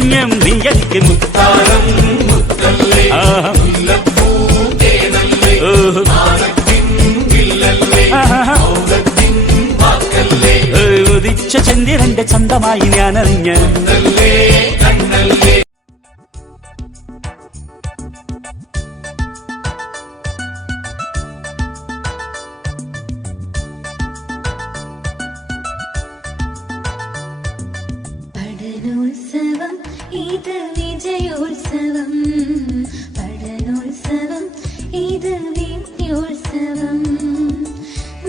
പുണ്യം നീ എനിക്ക് മുത്താരം ഉദിച്ച ചന്ദ്രന്റെ ചന്തമായി ഞാനറിഞ്ഞ പഠനോത്സവം ഇത് വിജയോത്സവം പഠനോത്സവം ഇത് വിദ്യോത്സവം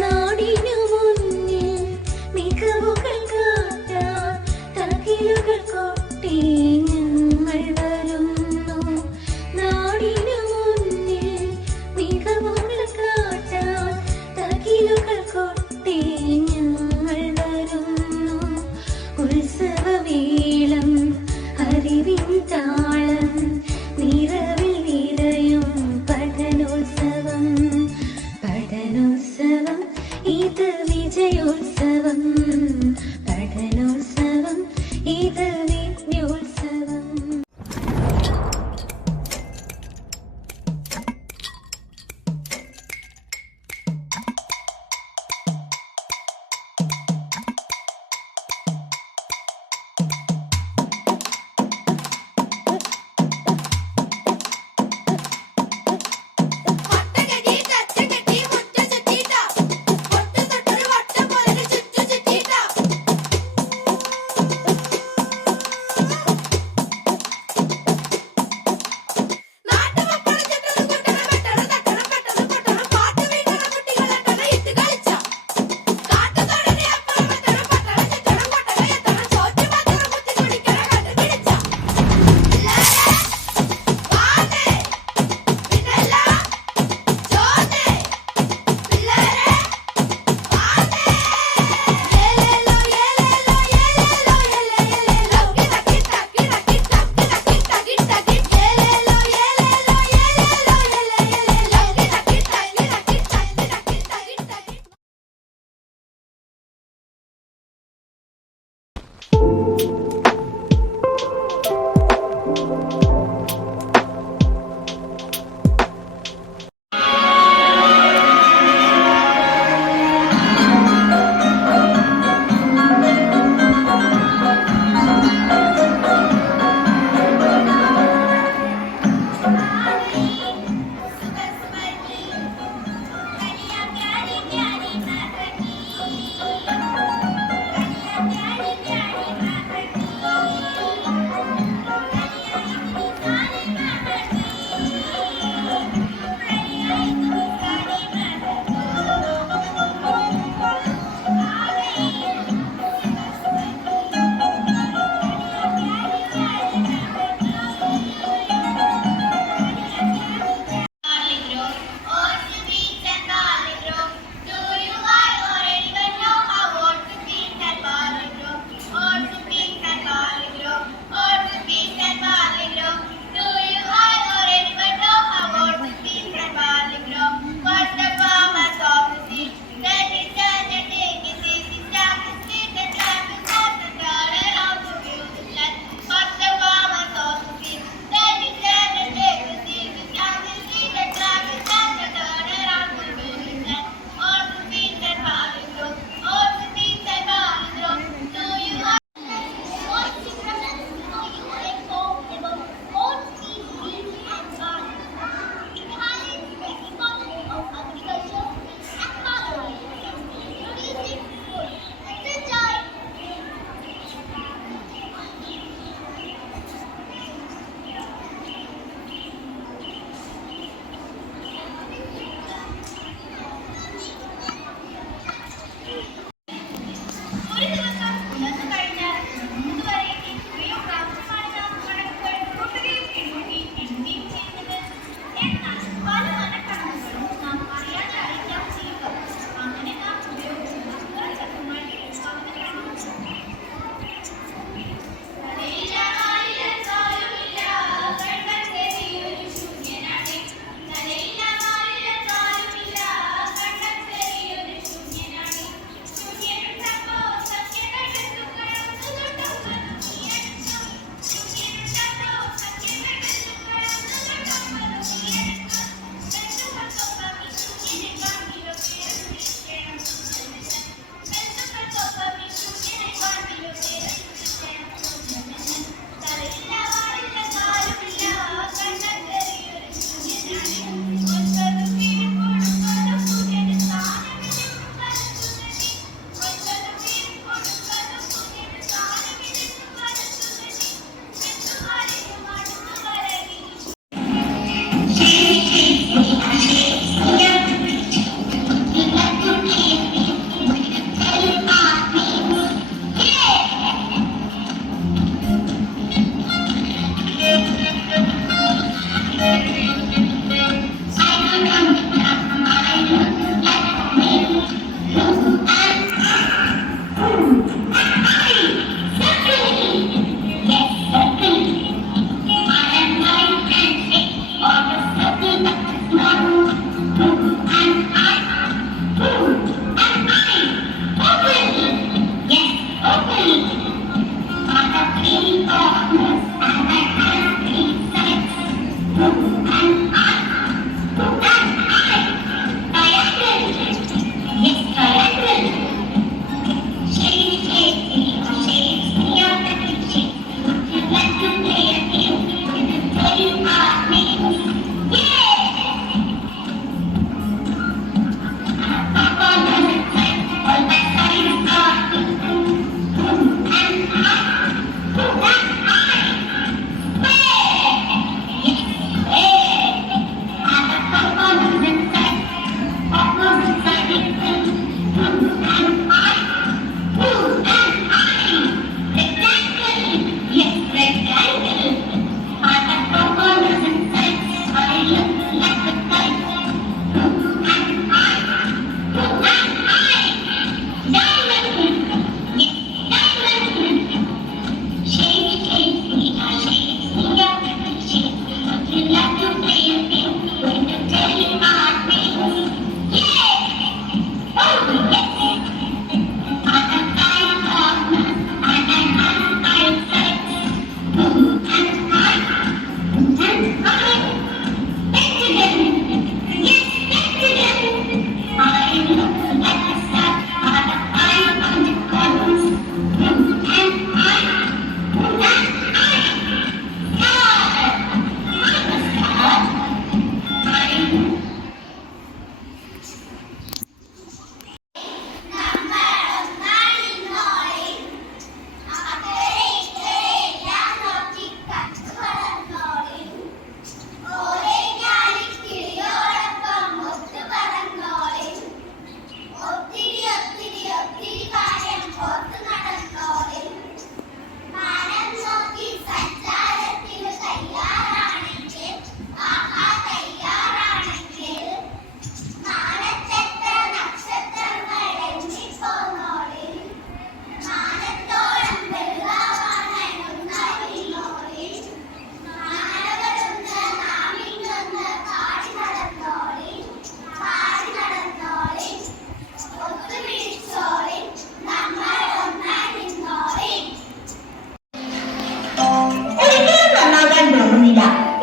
നാടിനു മുന്നിൽ മികവുകൾ കാട്ടാൻ തകിലുകൾ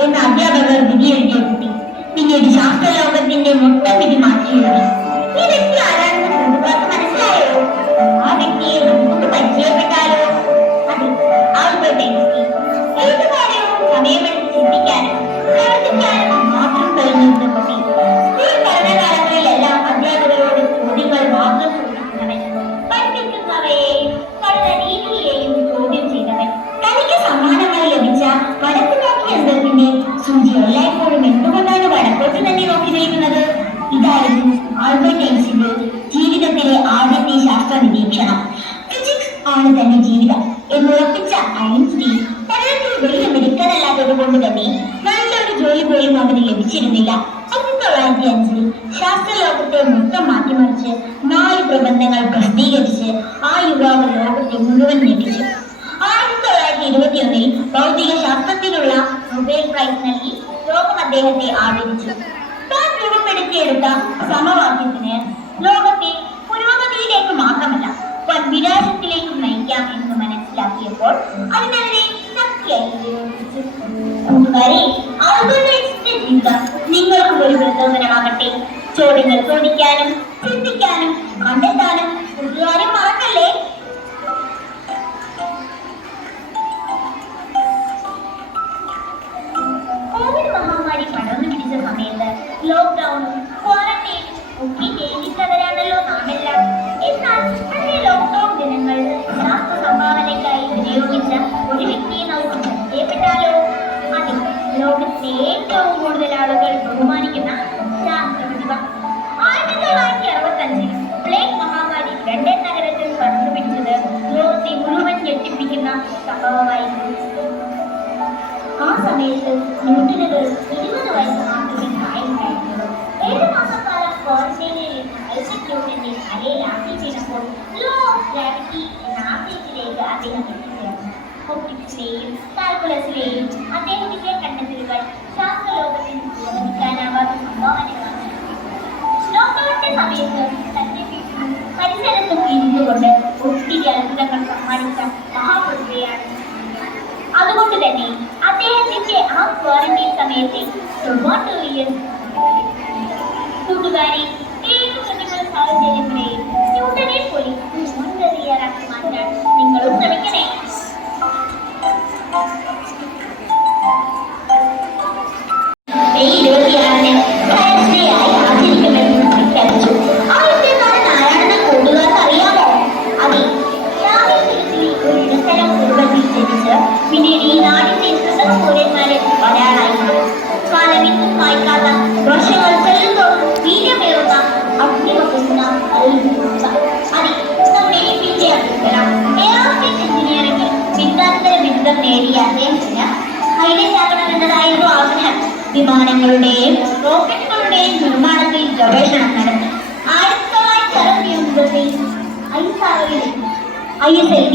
എന്ന് അധ്യാപകർ വിധിയെഴുതിയ കുട്ടി പിന്നീട് ശാസ്ത്രലോകത്തിന്റെ മൊത്തം വിധി മാറ്റിയെഴുതി. ഈ വ്യക്തി ആരാണെന്ന് കൂട്ടുകാർക്ക് മനസ്സിലായോ? ആ വ്യക്തിയെ നമുക്കൊന്ന് പരിചയപ്പെട്ടാലോ? അതെ, ആൽബർട്ട് ഐൻസ്റ്റീൻ. ഏത് കാര്യവും സമയമെടുത്ത് ചിന്തിക്കാനും പ്രവർത്തിക്കാനും മാത്രം കഴിഞ്ഞിരുന്ന കുട്ടി. സ്കൂൾ പഠനകാലങ്ങളിലെല്ലാം അധ്യാപകരോട് ചോദ്യങ്ങൾ മാത്രം ചോദിക്കുന്നവൻ, പഠിപ്പിക്കുന്നവയെയും പഠന രീതിയെയും ചോദ്യം ചെയ്തവൻ. തനിക്ക് സമ്മാനമായി ലഭിച്ച വടക്ക് നോക്കി യന്ത്രത്തിന്റെ സൂചി എല്ലായ്പ്പോഴും എന്തുകൊണ്ടാണ് വടക്കോട്ട് തന്നെ നോക്കി നിൽക്കുന്നത്? ഇതായിരുന്നു ആൽബർട്ട് ഐൻസ്റ്റീന്റെ ജീവിതത്തിലെ ആദ്യത്തെ ശാസ്ത്ര നിരീക്ഷണം. ഫിസിക്സ് ആണ് തന്റെ ജീവിതം എന്നുറപ്പിച്ച ഐൻസ്റ്റീൻ പഠനത്തിൽ വലിയ മിടുക്കനല്ലാത്തത് കൊണ്ട് തന്നെ നല്ലൊരു ജോലി പോലും അവന് ലഭിച്ചിരുന്നില്ല. 1905 ശാസ്ത്രലോകത്തെ മൊത്തം മാറ്റിമറിച്ച് 4 പ്രബന്ധങ്ങൾ പ്രസിദ്ധീകരിച്ച് ആ യുവാവ് ലോകത്തെ മുഴുവൻ ഞെട്ടിച്ചു. 1921 ഭൗതിക ശാസ്ത്രത്തിനുള്ള നൊബേൽ പ്രൈസ് നൽകി ലോകം അദ്ദേഹത്തെ ആദരിച്ചു. താൻ രൂപപ്പെടുത്തിയെടുത്ത സമവാക്യത്തിന് ലോകത്തെ പുരോഗതിയിലേക്ക് മാത്രമല്ല വൻ വിനാശത്തിലേക്കും നയിക്കാം എന്ന് മനസ്സിലാക്കിയപ്പോൾ അതിനെതിരെ ശക്തിയായി വിരോധിച്ചു. കൂട്ടുകാരെ, ആൽബർട്ട് ഐൻസ്റ്റീന്റെ ജീവിതം നിങ്ങൾക്കും ഒരു പ്രചോദനമാകട്ടെ. ചോദ്യങ്ങൾ ചോദിക്കാനും ചിന്തിക്കാനും കണ്ടെത്താനും കൂട്ടുകാരും മറക്കല്ലേ. കോവിഡ് മഹാമാരി പടർന്നു പിടിച്ച സമയത്ത് ലോക്ക്ഡൌണും ക്വാറന്റൈനും ഒക്കെ നേരിട്ടവരാണല്ലോ നാമെല്ലാം. എന്നാൽ അതേ ലോക്ക്ഡൌൺ ദിനങ്ങൾ ശാസ്ത്ര സംഭാവനയ്ക്കായി വിനിയോഗിച്ച ഒരു വ്യക്തിയെ നമുക്ക് പരിചയപ്പെട്ടാലോ? അതെ, ലോകത്തിലെ ഏറ്റവും കൂടുതൽ ആളുകൾ ബഹുമാനിക്കുന്ന ശാസ്ത്രപ്രതിഭ. 1965 പ്ലേഗ് മഹാമാരി ലണ്ടൻ നഗരത്തിൽ പടർന്നു പിടിച്ചത് ലോകത്തെ മുഴുവൻ ഞെട്ടിപ്പിക്കുന്ന സംഭവമായിരുന്നു. ആ സമയത്ത് ന്യൂട്ടന് 20 വയസ്സ് മാത്രമേ പ്രായമുണ്ടായിരുന്നുള്ളൂ. 7 മാസക്കാലം ക്വാറന്റൈനിൽ ഹൗസ് ക്വാറന്റൈൻ സമയത്തെ ടൊമാറ്റോയിൽ കൂട്ടുകാരി ഏത് പ്രതികൂല സാഹചര്യങ്ങളെയും ന്യൂട്ടനെ പോലെ മുൻകറിയാറാക്കി മാറ്റാൻ നിങ്ങളും ശ്രമിക്കണേ. മെയ് 26-ന് സയൻസ് ഡേ ആയി ആചരിക്കുമെന്ന് പ്രഖ്യാപിച്ചു. ആദ്യത്തെ നാളെ ആരാണെന്ന് കൂട്ടുകാർക്ക് അറിയാമോ? അതെ, ഒരു ഇടത്തരം കുടുംബത്തിൽ ജനിച്ച് പിന്നീട് ഈ നാടിന്റെ പ്രഥമ പൗരന്മാരിൽ ഒരാളായിരുന്നു. കാലം ഇന്നും വായിക്കാത്ത വർഷങ്ങൾ ചെല്ലുന്തോറും വീര്യമേറുന്ന അഗ്നിവകുന്ന അതെ, നമ്മുടെ APJ അബ്ദുൽ കലാം എയറോസ്പേസ് എഞ്ചിനീയറിംഗിൽ ബിരുദാനന്തര ബിരുദം നേടിയ അദ്ദേഹത്തിന് പൈലറ്റ് ആകണമെന്നതായിരുന്നു ആഗ്രഹം. വിമാനങ്ങളുടെയും റോക്കറ്റുകളുടെയും നിർമ്മാണത്തിൽ ഗവേഷണം നടത്തി 1969 ISLV,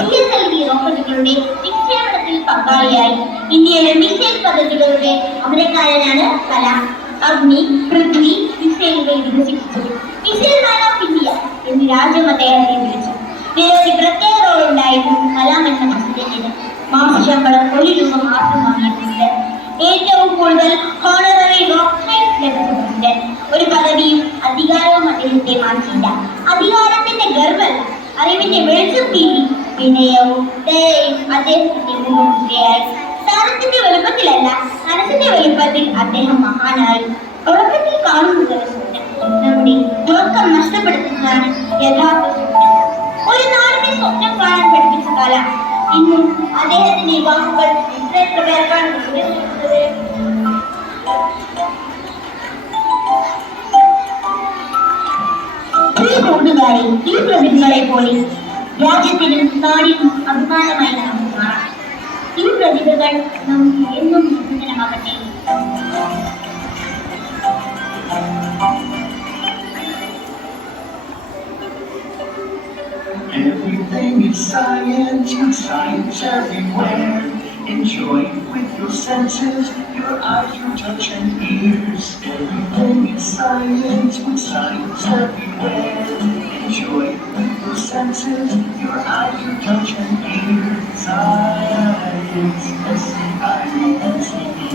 PSLV റോക്കറ്റുകളുടെ വിക്ഷേപണത്തിൽ പങ്കാളിയായി. ഇന്ത്യയിലെ മിസൈൽ പദ്ധതികളുടെ അമരക്കാരനാണ് കലാം. അഗ്നി, പൃഥ്വി മിസൈലുകൾ വികസിപ്പിച്ചത്. മിസൈൽ മാൻ ഓഫ് ഇന്ത്യ എന്ന് രാജ്യം അദ്ദേഹത്തെ വിളിച്ചു. നിരവധി പ്രത്യേകതകളുണ്ടായിരുന്നു കലാം എന്ന പ്രസിഡന്റിന്. മാസശമ്പളം 1 രൂപ മാത്രം വാങ്ങിയിട്ടുണ്ട്. ഏറ്റവും കൂടുതൽ ഹോണററി ഡോക്ടറേറ്റ് ലഭിച്ച പ്രസിഡന്റ്. ഒരു പദവിയും അധികാരവും അദ്ദേഹത്തെ മാറ്റിയില്ല. അധികാരത്തിന്റെ ഗർവ്വം, അറിവിന്റെ വെളിച്ചം തീരി, വിനയവും ദയയും അദ്ദേഹത്തിന്റെ മുഖമുദ്രയായി. സ്ഥാനത്തിന്റെ വലുപ്പത്തിലല്ല, മനസ്സിന്റെ വലുപ്പത്തിൽ അദ്ദേഹം മഹാനായി. ഉറക്കത്തിൽ കാണുന്നത് നമ്മുടെ ഉറക്കം നഷ്ടപ്പെടുത്തുന്നതാണ് യഥാർത്ഥ സ്വപ്നം. ഒരു നാടിനെ സ്വപ്നം കാണാൻ പഠിപ്പിച്ച കലാം ഇന്നും അദ്ദേഹത്തിന്റെ വാക്കുകൾ എത്ര പേർക്കാണ് നിലനിൽക്കുന്നത്. കൂട്ടുകാരി, ഈ പ്രതിഭകളെ പോലെ രാജ്യത്തിനും നാടിനും അഭിമാനമായി നമുക്ക് മാറാം. ഈ പ്രതിഭകൾ നമുക്ക് എന്നും വിഭജനമാകട്ടെ. Everything is science, with science everywhere. Enjoy it with your senses, your eyes, your touch and ears. Everything is science, with science everywhere. Enjoy it with your senses, your eyes, your touch and ears. Science, S-C-I-E-N-C-E.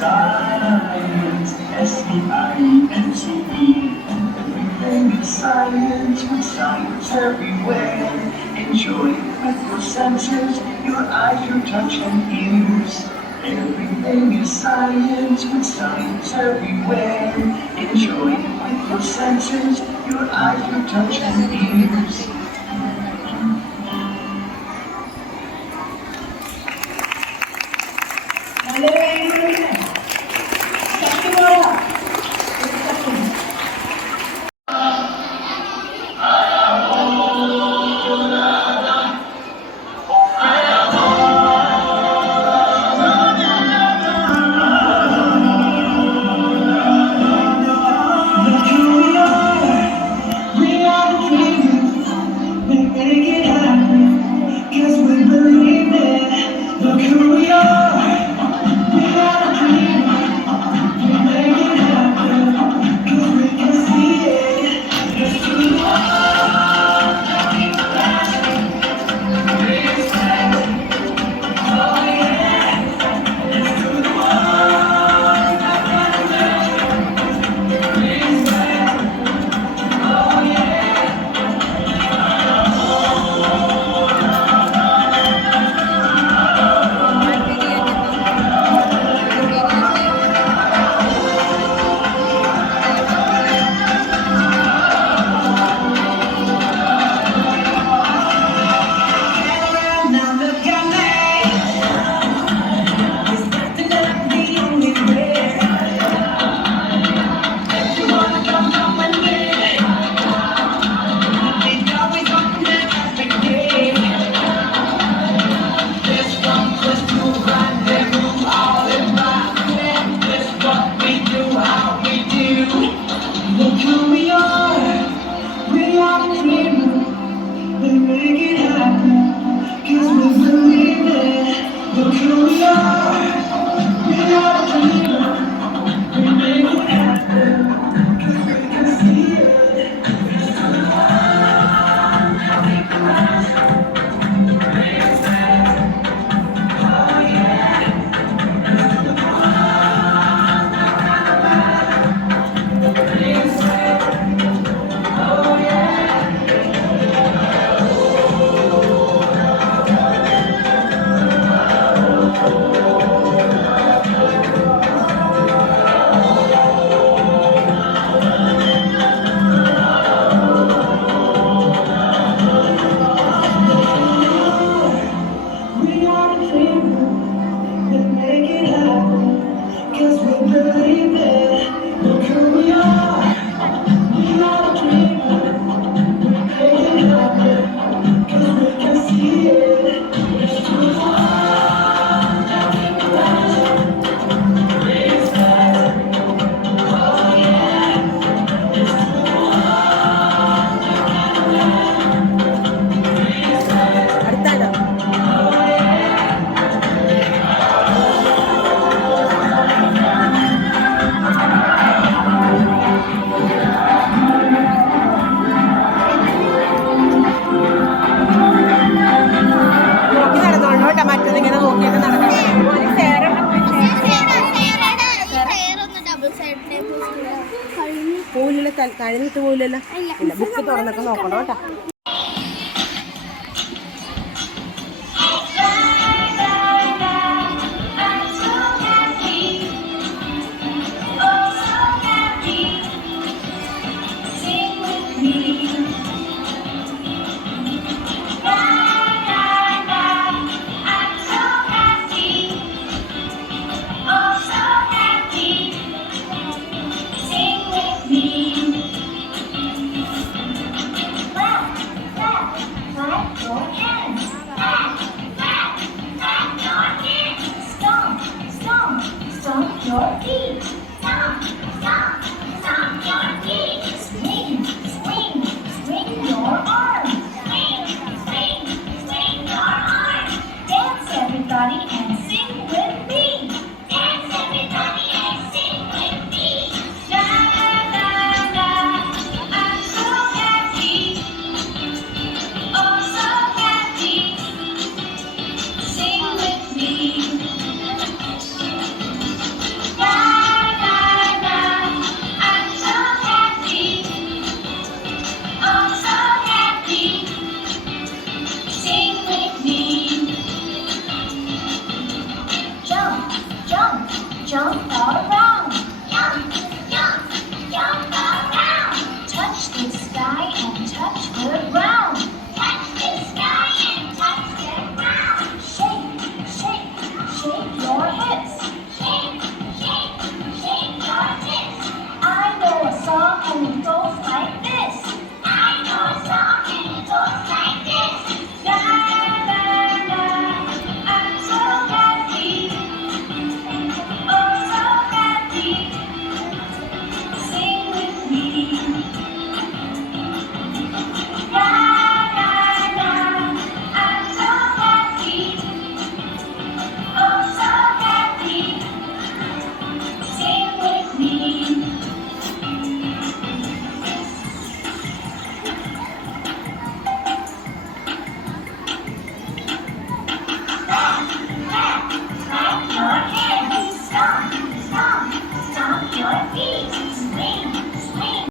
Science, S-C-I-E-N-C-E. Everything is science, with science everywhere. Enjoy it with your senses, your eyes, your touch and ears. Everything is science, with science everywhere. Enjoy it with your senses, your eyes, your touch and ears. പോവില്ലല്ലോ, താഴെ വിട്ട് പോവില്ലല്ലോ. ഇല്ല, book തുറന്നൊക്കെ നോക്കണം കേട്ടോ. Stomp your feet. Stomp, stomp, stomp your feet. Swing, swing, swing your arms. Swing, swing, swing your arms. Dance everybody and sing with me. Dance everybody and sing with me. La la la, I'm so happy. Oh so happy. Sing with me. Jump, jump, jump all